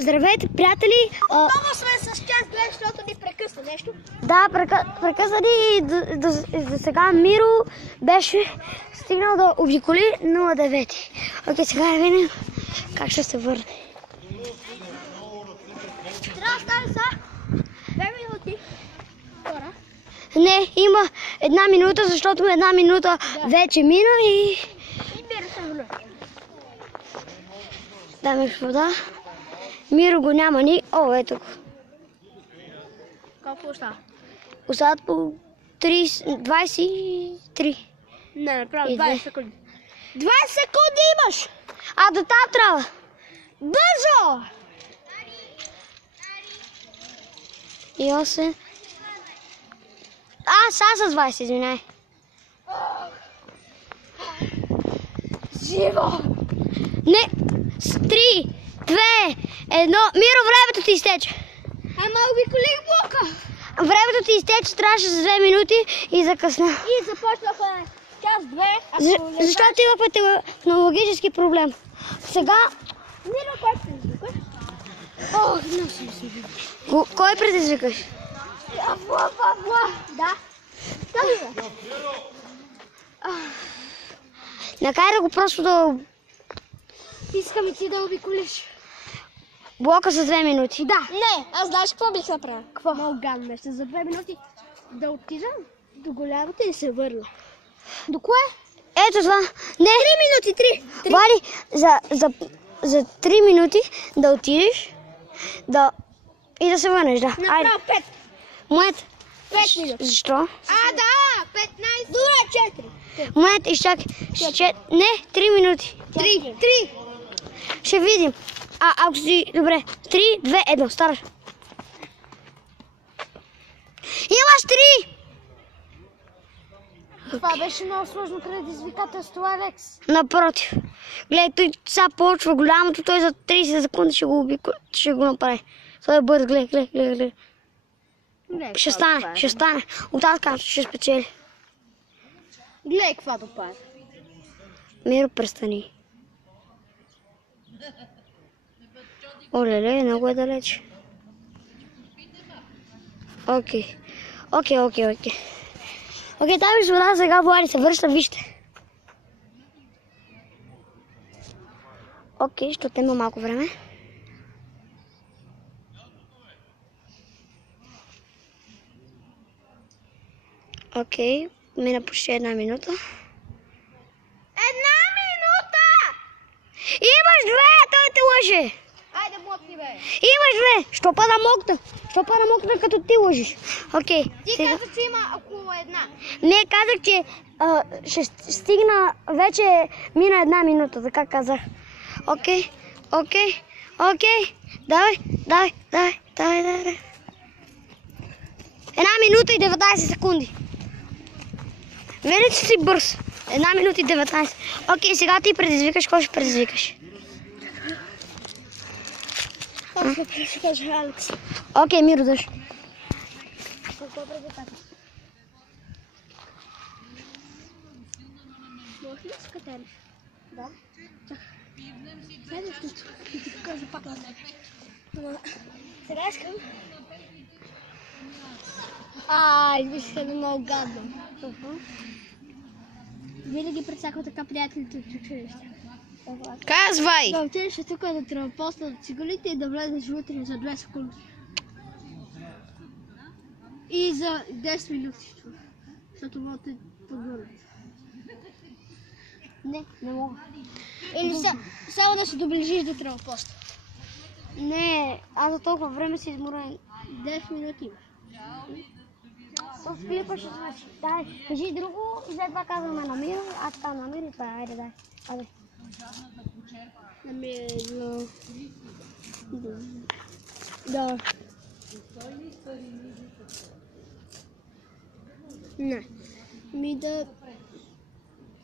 Здравейте, приятели! Отново сме с час глед, защото ни прекъсна нещо. Да, прекъсна ни и до сега Миро беше стигнал да обиколи 09. Окей, сега да видим как ще се върне. Трябва да стане са 2 минути. Втора. Не, има 1 минута, защото 1 минута вече мина и... И Миро се върна. Даме господа. Миро го няма ни. О, ето го. Колко остава? Остават по 23. Не, направо И 20 секунди. 20 секунди имаш! А, до там трябва. Бързо! И 8. Сега с 20, извинай. Живо! Не, с 3, 2, 1. Миро, времето ти изтече. Ама обиколих блока! Времето ти изтече, трябваше за 2 минути и закъсна. И започнаха час-две. Защото имахме технологически проблем. Сега... Миро, кой предизвикаш? Ох, не си. Кой предизвикаш? Да. Той бе. Накарай го просто да... Искам и ти да обиколиш. Блока за 2 минути. Да. Не, аз знаеш какво бих направил? Какво? Много гадно нещо. За 2 минути да отида до голямата и се върна. До кое? Ето това. Не. 3 минути, 3. Вали, за 3 минути да отидеш и да се върнеш, да. Айде. Направо 5. Момент. 5 минути. Защо? А, да, 15. Дура, 4. Момент, изчакай. Не, 3 минути. 3. Ще видим. Ако си... Добре. 3, 2, 1. Стараш. Имаш 3! Това беше много сложно предизвикателство, Алекс. Напротив. Гледай, той сега почва голямото, той за 30 секунди ще го направи. Той е бърз, гледай. Ще стане. От аз казвам, ще спечели. Гледай каква допада. Миро, престани. Оле, много е далеч. Окей, тази вода сега Влади се връща, вижте. Окей, ще има малко време. Окей, мина почти 1 минута. 1 минута! Имаш 2, той те лъже. Айде, мотни, бе. Имаш 2. Що па да мокна, като ти лъжиш. Окей. Ти каза, че има около 1. Не, казах, че ще стигна, вече мина 1 минута, така казах. Окей. Давай. 1 минута и 19 секунди. Вели, че си бърз. 1 минута и 19. Окей, сега ти предизвикаш, кой ще предизвикаш? Ще кажа Алекс. Окей, Миро, дъж. Какво предизвикателство? Може ли да се катериш? Да. Следващото. И ти покажа пак на тебе. Сега искам. Мисля, много гадно. Винаги пред всяко така приятелите от училище. Казвай! Да отидеш тук да тръпосна цигалите и да влезеш вътре за 2 секунди. И за 10 минути. Защото мога да подгорят. Не мога. Или само да се доближиш до тръпоста. Не, аз за толкова време си изморен. 10 минути имаш. В клипа ще значи. Дай, кажи друго и след това казваме на Миро, аз казвам на Миро и това е. Айде, дай. Абе. Да. Не.